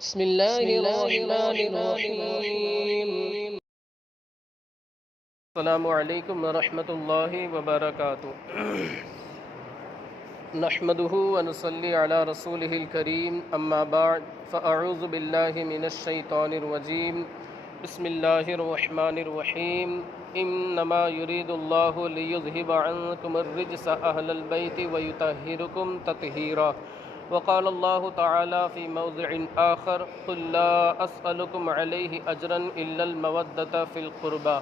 بسم الله الرحمن الرحيم. السلام علیکم ورحمۃ اللہ وبرکاتہ. نحمده ونصلي على رسوله الكريم. اما بعد فاعوذ بالله من الشيطان الرجيم. بسم الله الرحمن الرحيم. انما يريد الله ليذهب عنكم الرجس اهل البيت ويطهركم تطهيرا. وقال الله تعالى في موضع آخر: قل لا أسألكم عليه أجرا إلا المودة في القربى.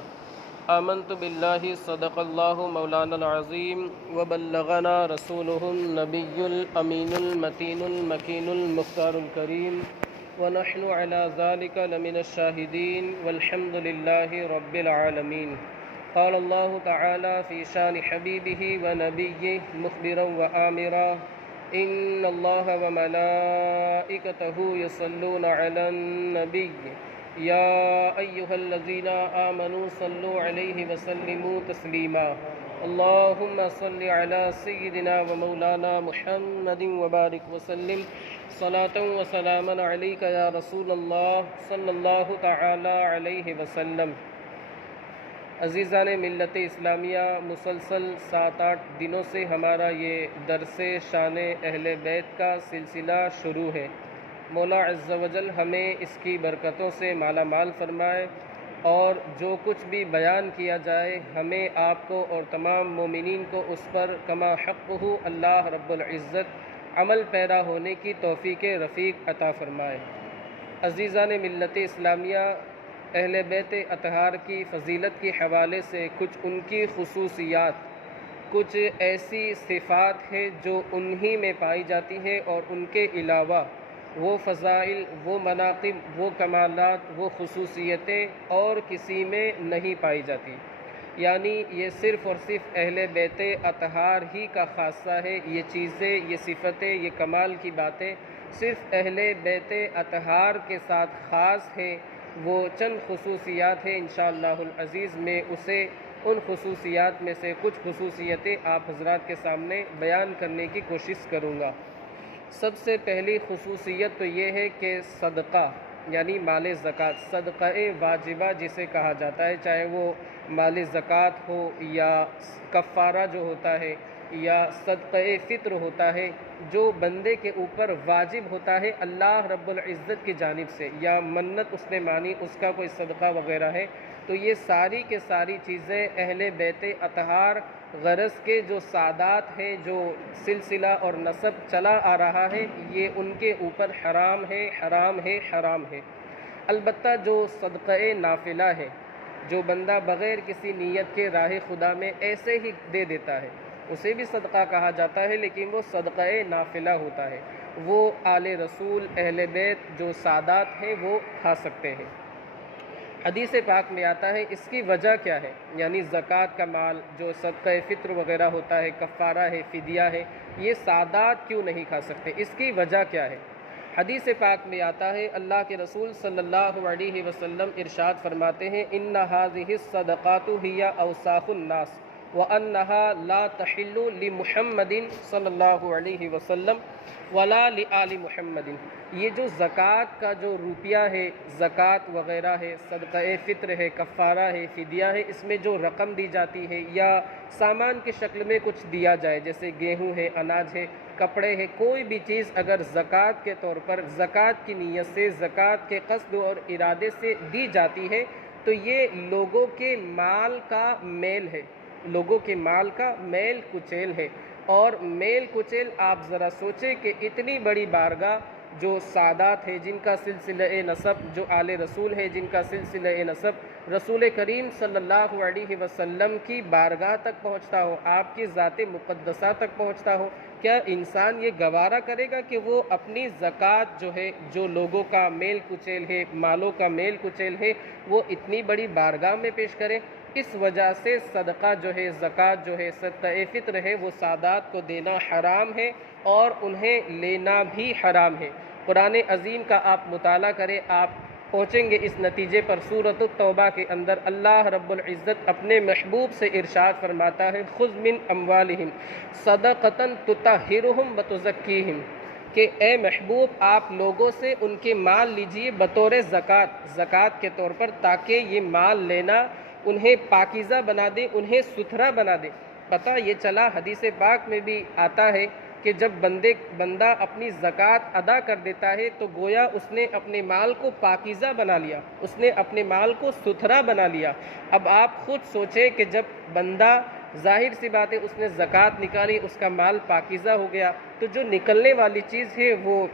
آمنت بالله صدق الله مولانا العظيم وبلغنا رسوله النبي الأمين المتين المكين المختار الكريم ونحن على ذلك لمن الشاهدين والحمد لله رب العالمين. قال الله تعالى في شان حبيبه ونبيه مخبرا وآمرا: إن الله وملائكته يصلون على النبي يا أيها الذين آمنوا صلوا عليه وسلموا تسليما. اللهم صل على سيدنا ومولانا محمد وبارك وسلم صلاة وسلاما عليك يا رسول الله صلى الله تعالى عليه وسلم. عزیزان ملت اسلامیہ، مسلسل 7-8 دنوں سے ہمارا یہ درس شان اہل بیت کا سلسلہ شروع ہے. مولا عز و جل ہمیں اس کی برکتوں سے مالا مال فرمائے، اور جو کچھ بھی بیان کیا جائے ہمیں، آپ کو اور تمام مومنین کو اس پر کما حقہ اللہ رب العزت عمل پیرا ہونے کی توفیق رفیق عطا فرمائے. عزیزان ملت اسلامیہ، اہل بیت اطہار کی فضیلت کے حوالے سے کچھ ان کی خصوصیات، کچھ ایسی صفات ہیں جو انہی میں پائی جاتی ہیں، اور ان کے علاوہ وہ فضائل، وہ مناقب، وہ کمالات، وہ خصوصیتیں اور کسی میں نہیں پائی جاتی. یعنی یہ صرف اور صرف اہل بیت اطہار ہی کا خاصہ ہے. یہ چیزیں، یہ صفتیں، یہ کمال کی باتیں صرف اہل بیت اطہار کے ساتھ خاص ہیں. وہ چند خصوصیات ہیں. انشاءاللہ العزیز میں اسے ان خصوصیات میں سے کچھ خصوصیتیں آپ حضرات کے سامنے بیان کرنے کی کوشش کروں گا. سب سے پہلی خصوصیت تو یہ ہے کہ صدقہ یعنی مال زکوٰۃ، صدقہ واجبہ جسے کہا جاتا ہے، چاہے وہ مال زکوٰۃ ہو یا کفارہ جو ہوتا ہے یا صدقہ فطر ہوتا ہے، جو بندے کے اوپر واجب ہوتا ہے اللہ رب العزت کی جانب سے، یا منت اس نے مانی، اس کا کوئی صدقہ وغیرہ ہے، تو یہ ساری کے ساری چیزیں اہل بیت اطہار غرض کے جو سادات ہیں، جو سلسلہ اور نسب چلا آ رہا ہے، یہ ان کے اوپر حرام ہے، حرام ہے، حرام ہے. البتہ جو صدقہ نافلہ ہے، جو بندہ بغیر کسی نیت کے راہ خدا میں ایسے ہی دے دیتا ہے، اسے بھی صدقہ کہا جاتا ہے، لیکن وہ صدقہ نافلہ ہوتا ہے. وہ آل رسول، اہل بیت جو سادات ہیں وہ کھا سکتے ہیں. حدیث پاک میں آتا ہے اس کی وجہ کیا ہے، یعنی زکوٰۃ کا مال جو صدقہ فطر وغیرہ ہوتا ہے، کفارہ ہے، فدیہ ہے، یہ سادات کیوں نہیں کھا سکتے؟ اس کی وجہ کیا ہے؟ حدیث پاک میں آتا ہے، اللہ کے رسول صلی اللہ علیہ وسلم ارشاد فرماتے ہیں: ان هذه الصدقات هي اوساخ الناس وانها لا تحل لمحمد صلی اللہ علیہ وسلم ولا لآل محمد. یہ جو زکوٰۃ کا جو روپیہ ہے، زکوٰۃ وغیرہ ہے، صدقہ فطر ہے، کفارہ ہے، فدیہ ہے، اس میں جو رقم دی جاتی ہے یا سامان کی شکل میں کچھ دیا جائے، جیسے گیہوں ہے، اناج ہے، کپڑے ہے، کوئی بھی چیز اگر زکوٰۃ کے طور پر، زکوٰۃ کی نیت سے، زکوٰۃ کے قصد اور ارادے سے دی جاتی ہے، تو یہ لوگوں کے مال کا میل ہے، لوگوں کے مال کا میل کچیل ہے. اور میل کچیل، آپ ذرا سوچیں کہ اتنی بڑی بارگاہ جو سادات ہے، جن کا سلسلہ نسب، جو آل رسول ہے، جن کا سلسلہ نسب رسول کریم صلی اللہ علیہ وسلم کی بارگاہ تک پہنچتا ہو، آپ کی ذات مقدسہ تک پہنچتا ہو، کیا انسان یہ گوارا کرے گا کہ وہ اپنی زکوٰۃ جو ہے، جو لوگوں کا میل کچیل ہے، مالوں کا میل کچیل ہے، وہ اتنی بڑی بارگاہ میں پیش کرے؟ اس وجہ سے صدقہ جو ہے، زکوٰۃ جو ہے، صدقہ فطر ہے، وہ سادات کو دینا حرام ہے اور انہیں لینا بھی حرام ہے. قرآن عظیم کا آپ مطالعہ کریں، آپ پہنچیں گے اس نتیجے پر. سورۃ التوبہ کے اندر اللہ رب العزت اپنے محبوب سے ارشاد فرماتا ہے: خذ من اموالہم صدقۃ تطہرہم وتزکیہم. کہ اے محبوب آپ لوگوں سے ان کے مال لیجئے بطور زکوٰۃ کے طور پر، تاکہ یہ مال لینا انہیں پاکیزہ بنا دے، انہیں ستھرا بنا دے۔ پتہ یہ چلا حدیث پاک میں بھی آتا ہے کہ جب بندہ اپنی زکوٰۃ ادا کر دیتا ہے تو گویا اس نے اپنے مال کو پاکیزہ بنا لیا، اس نے اپنے مال کو ستھرا بنا لیا۔ اب آپ خود سوچیں کہ جب بندہ، ظاہر سی بات ہے اس نے زکوٰۃ نکالی، اس کا مال پاکیزہ ہو گیا، تو جو نکلنے والی چیز ہے وہ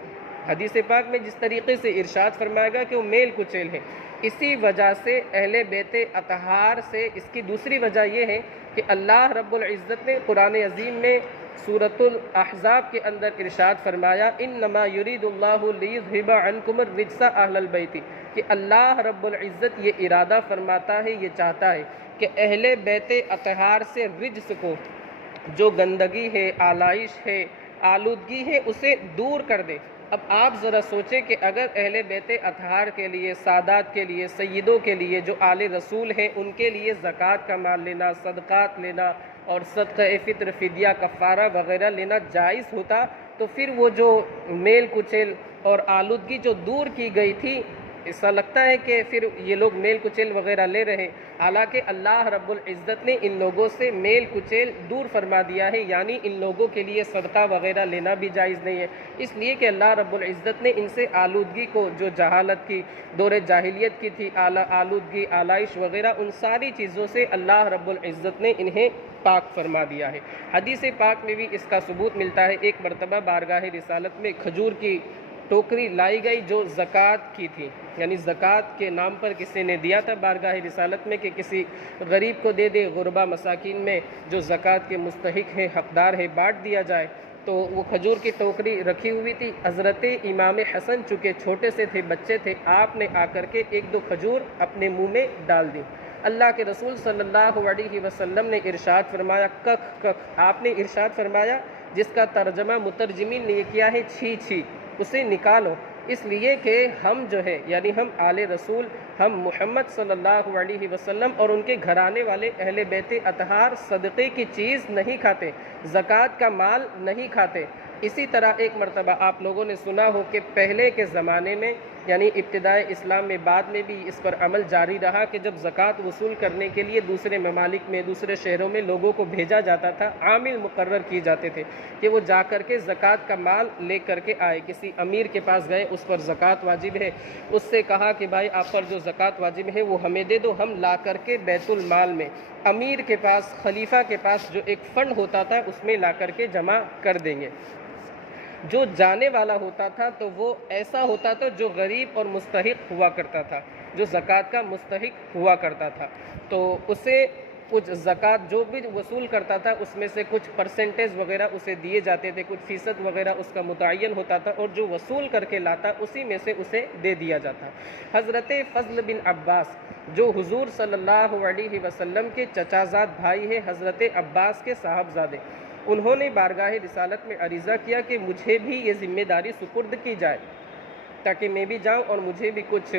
حدیث پاک میں جس طریقے سے ارشاد فرمائے گا کہ وہ میل کچیل ہے۔ اسی وجہ سے اہل بیت اطہار سے، اس کی دوسری وجہ یہ ہے کہ اللہ رب العزت نے قرآن عظیم میں سورۃ الاحزاب کے اندر ارشاد فرمایا انما یرید اللہ لیذھب عنکم الرجس اہل البیت، کہ اللہ رب العزت یہ ارادہ فرماتا ہے، یہ چاہتا ہے کہ اہل بیت اطہار سے رجس کو، جو گندگی ہے، آلائش ہے، آلودگی ہے، اسے دور کر دے۔ اب آپ ذرا سوچیں کہ اگر اہل بیت اطہار کے لیے، سادات کے لیے، سیدوں کے لیے، جو آل رسول ہیں، ان کے لیے زکوٰۃ کا مال لینا، صدقات لینا اور صدقہ فطر، فدیہ، کفارہ وغیرہ لینا جائز ہوتا، تو پھر وہ جو میل کچیل اور آلودگی جو دور کی گئی تھی، ایسا لگتا ہے کہ پھر یہ لوگ میل کچیل وغیرہ لے رہے، حالانکہ اللہ رب العزت نے ان لوگوں سے میل کچیل دور فرما دیا ہے، یعنی ان لوگوں کے لیے صدقہ وغیرہ لینا بھی جائز نہیں ہے، اس لیے کہ اللہ رب العزت نے ان سے آلودگی کو، جو جہالت کی، دور جاہلیت کی تھی آلودگی، آلائش وغیرہ، ان ساری چیزوں سے اللہ رب العزت نے انہیں پاک فرما دیا ہے۔ حدیث پاک میں بھی اس کا ثبوت ملتا ہے۔ ایک مرتبہ بارگاہ رسالت میں کھجور کی ٹوکری لائی گئی جو زکوٰۃ کی تھی، یعنی زکوٰۃ کے نام پر کسی نے دیا تھا بارگاہ رسالت میں کہ کسی غریب کو دے دے، غربا مساکین میں جو زکوٰۃ کے مستحق ہیں، حقدار ہے، بانٹ دیا جائے۔ تو وہ کھجور کی ٹوکری رکھی ہوئی تھی، حضرت امام حسن چونکہ چھوٹے سے تھے، بچے تھے، آپ نے آ کر کے ایک دو کھجور اپنے منہ میں ڈال دی۔ اللہ کے رسول صلی اللہ علیہ وسلم نے ارشاد فرمایا کک کک، آپ نے ارشاد فرمایا جس کا ترجمہ مترجمین نے یہ کیا ہے چھی چھی، اسے نکالو، اس لیے کہ ہم جو ہے، یعنی ہم آل رسول، ہم محمد صلی اللہ علیہ وسلم اور ان کے گھرانے والے اہل بیت اطہار صدقے کی چیز نہیں کھاتے، زکوٰۃ کا مال نہیں کھاتے۔ اسی طرح ایک مرتبہ آپ لوگوں نے سنا ہو کہ پہلے کے زمانے میں، یعنی ابتدائے اسلام میں، بعد میں بھی اس پر عمل جاری رہا کہ جب زکوٰۃ وصول کرنے کے لیے دوسرے ممالک میں، دوسرے شہروں میں لوگوں کو بھیجا جاتا تھا، عامل مقرر کیے جاتے تھے کہ وہ جا کر کے زکوٰۃ کا مال لے کر کے آئے۔ کسی امیر کے پاس گئے، اس پر زکوٰۃ واجب ہے، اس سے کہا کہ بھائی آپ پر جو زکوٰۃ واجب ہے وہ ہمیں دے دو، ہم لا کر کے بیت المال میں، امیر کے پاس، خلیفہ کے پاس جو ایک فنڈ ہوتا تھا اس میں لا کر کے جمع کر دیں گے۔ جو جانے والا ہوتا تھا تو وہ ایسا ہوتا تھا جو غریب اور مستحق ہوا کرتا تھا، جو زکوٰۃ کا مستحق ہوا کرتا تھا، تو اسے کچھ زکوٰۃ جو بھی وصول کرتا تھا اس میں سے کچھ پرسنٹیج وغیرہ اسے دیے جاتے تھے، کچھ فیصد وغیرہ اس کا متعین ہوتا تھا، اور جو وصول کر کے لاتا اسی میں سے اسے دے دیا جاتا۔ حضرت فضل بن عباس جو حضور صلی اللہ علیہ وسلم کے چچا زاد بھائی ہیں، حضرت عباس کے صاحبزادے، انہوں نے بارگاہ رسالت میں عریضہ کیا کہ مجھے بھی یہ ذمہ داری سپرد کی جائے تاکہ میں بھی جاؤں اور مجھے بھی کچھ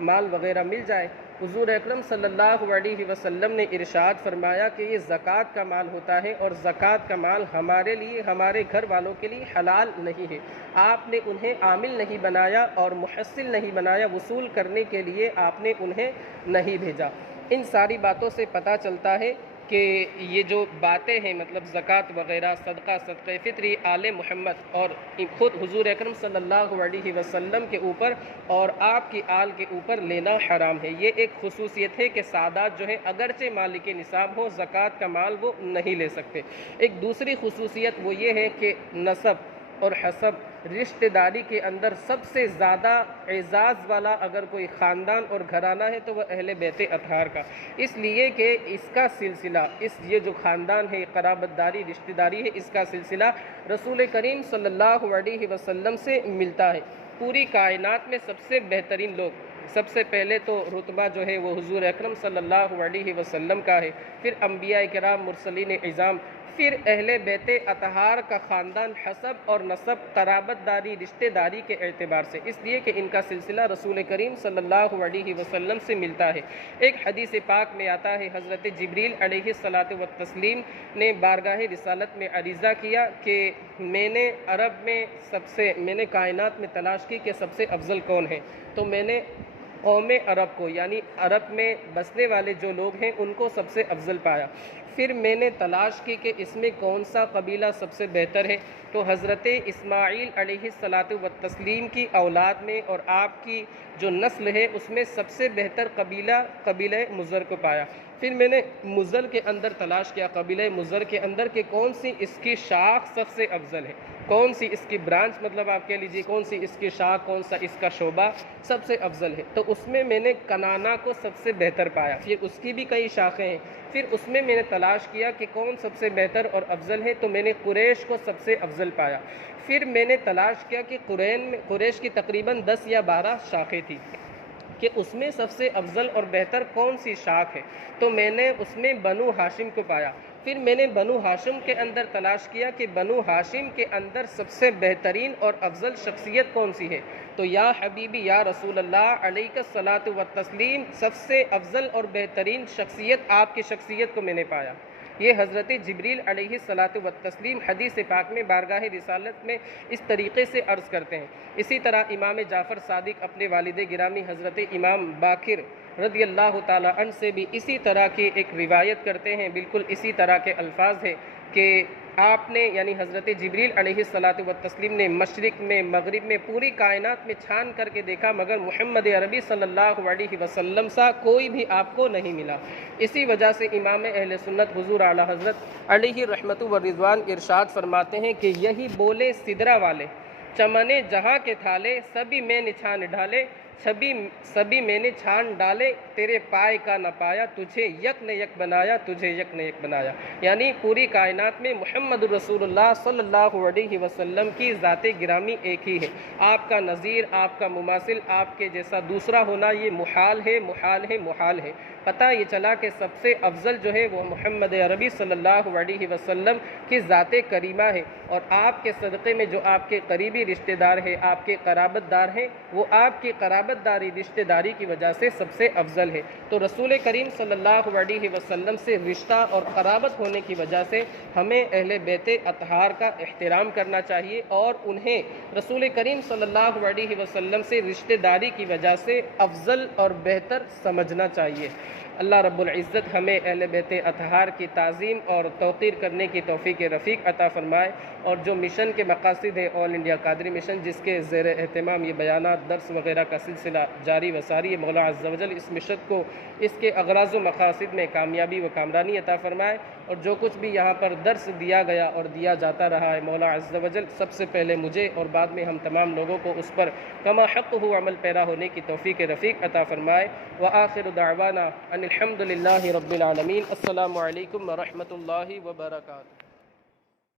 مال وغیرہ مل جائے۔ حضور اکرم صلی اللہ علیہ وسلم نے ارشاد فرمایا کہ یہ زکوٰۃ کا مال ہوتا ہے اور زکوٰۃ کا مال ہمارے لیے، ہمارے گھر والوں کے لیے حلال نہیں ہے۔ آپ نے انہیں عامل نہیں بنایا اور محصل نہیں بنایا، وصول کرنے کے لیے آپ نے انہیں نہیں بھیجا۔ ان ساری باتوں سے پتہ چلتا ہے کہ یہ جو باتیں ہیں، مطلب زکوٰۃ وغیرہ، صدقہ، صدقہ فطری آل محمد اور خود حضور اکرم صلی اللہ علیہ وسلم کے اوپر اور آپ کی آل کے اوپر لینا حرام ہے۔ یہ ایک خصوصیت ہے کہ سادات جو ہے اگرچہ مالک نصاب ہو، زکوٰۃ کا مال وہ نہیں لے سکتے۔ ایک دوسری خصوصیت وہ یہ ہے کہ نسب اور حسب، رشتہ داری کے اندر سب سے زیادہ اعزاز والا اگر کوئی خاندان اور گھرانہ ہے تو وہ اہل بیت اطہار کا، اس لیے کہ اس کا سلسلہ، یہ جو خاندان ہے، قرابت داری، رشتہ داری ہے، اس کا سلسلہ رسول کریم صلی اللہ علیہ وسلم سے ملتا ہے۔ پوری کائنات میں سب سے بہترین لوگ، سب سے پہلے تو رتبہ جو ہے وہ حضور اکرم صلی اللہ علیہ وسلم کا ہے، پھر انبیاء کرام، مرسلین اعظام، پھر اہل بیت اطہار کا خاندان حسب اور نسب قرابت داری رشتہ داری کے اعتبار سے، اس لیے کہ ان کا سلسلہ رسول کریم صلی اللہ علیہ وسلم سے ملتا ہے۔ ایک حدیث پاک میں آتا ہے حضرت جبریل علیہ الصلاۃ والتسلیم نے بارگاہ رسالت میں عریضہ کیا کہ میں نے کائنات میں تلاش کی کہ سب سے افضل کون ہے، تو میں نے قوم عرب کو، یعنی عرب میں بسنے والے جو لوگ ہیں ان کو سب سے افضل پایا۔ پھر میں نے تلاش کی کہ اس میں کون سا قبیلہ سب سے بہتر ہے، تو حضرت اسماعیل علیہ الصلاۃ والتسلیم کی اولاد میں اور آپ کی جو نسل ہے اس میں سب سے بہتر قبیلہ مضر کو پایا۔ پھر میں نے مضر کے اندر تلاش کیا، قبیلہ مضر کے اندر کہ کون سی اس کی شاخ سب سے افضل ہے، کون سی اس کی برانچ، مطلب آپ کہہ لیجیے کون سی اس کی شاخ، کون سا اس کا شعبہ سب سے افضل ہے، تو اس میں نے کنانا کو سب سے بہتر پایا۔ پھر اس کی بھی کئی شاخیں ہیں، پھر اس میں نے تلاش کیا کہ کون سب سے بہتر اور افضل ہے، تو میں نے قریش کو سب سے افضل پایا۔ پھر میں نے تلاش کیا کہ قریش کی تقریباً 10 یا 12 شاخیں تھیں کہ اس میں سب سے افضل اور بہتر کون سی شاخ ہے، تو میں نے اس میں بنو ہاشم کو پایا۔ پھر میں نے بنو ہاشم کے اندر تلاش کیا کہ بنو ہاشم کے اندر سب سے بہترین اور افضل شخصیت کون سی ہے، تو یا حبیبی یا رسول اللہ علیہ الصلاۃ والتسلیم سب سے افضل اور بہترین شخصیت آپ کی شخصیت کو میں نے پایا۔ یہ حضرت جبریل علیہ الصلاۃ والتسلیم حدیث پاک میں بارگاہ رسالت میں اس طریقے سے عرض کرتے ہیں۔ اسی طرح امام جعفر صادق اپنے والد گرامی حضرت امام باقر رضی اللہ تعالی عنہ سے بھی اسی طرح کی ایک روایت کرتے ہیں، بالکل اسی طرح کے الفاظ ہیں کہ آپ نے یعنی حضرت جبریل علیہ الصلاۃ والتسلیم نے مشرق میں مغرب میں پوری کائنات میں چھان کر کے دیکھا مگر محمد عربی صلی اللہ علیہ وسلم سا کوئی بھی آپ کو نہیں ملا۔ اسی وجہ سے امام اہل سنت حضور اعلیٰ حضرت علیہ رحمت و رضوان ارشاد فرماتے ہیں کہ یہی بولے سدرا والے، چمنے جہاں کے تھالے، سبھی میں نے چھان ڈالے، سبھی میں نے چھان ڈالے، تیرے پائے کا نہ پایا، تجھے یک نے یک بنایا، تجھے یک نے یک بنایا۔ یعنی پوری کائنات میں محمد رسول اللہ صلی اللہ علیہ وسلم کی ذات گرامی ایک ہی ہے، آپ کا نظیر، آپ کا مماثل، آپ کے جیسا دوسرا ہونا یہ محال ہے، محال ہے، محال ہے۔ پتہ یہ چلا کہ سب سے افضل جو ہے وہ محمد عربی صلی اللہ علیہ وسلم کی ذات کریمہ ہے، اور آپ کے صدقے میں جو آپ کے قریبی رشتہ دار ہیں، آپ کے قرابت دار ہیں، وہ آپ کی قرابت داری رشتہ داری کی وجہ سے سب سے افضل ہے۔ تو رسول کریم صلی اللہ علیہ وسلم سے رشتہ اور قرابت ہونے کی وجہ سے ہمیں اہل بیت اطہار کا احترام کرنا چاہیے اور انہیں رسول کریم صلی اللہ علیہ وسلم سے رشتہ داری کی وجہ سے افضل اور بہتر سمجھنا چاہیے۔ اللہ رب العزت ہمیں اہل بیت اطہار کی تعظیم اور توقیر کرنے کی توفیق رفیق عطا فرمائے، اور جو مشن کے مقاصد ہیں آل انڈیا قادری مشن جس کے زیر اہتمام یہ بیانات درس وغیرہ کا سلسلہ جاری و ساری ہے، مولا عز و جل اس مشن کو اس کے اغراض و مقاصد میں کامیابی و کامرانی عطا فرمائے، اور جو کچھ بھی یہاں پر درس دیا گیا اور دیا جاتا رہا ہے مولا عز و جل سب سے پہلے مجھے اور بعد میں ہم تمام لوگوں کو اس پر کما حق ہو عمل پیرا ہونے کی توفیق رفیق عطا فرمائے۔ وآخر دعوانا ان الحمد للہ رب العالمین۔ السلام علیکم ورحمۃ اللہ وبرکاتہ۔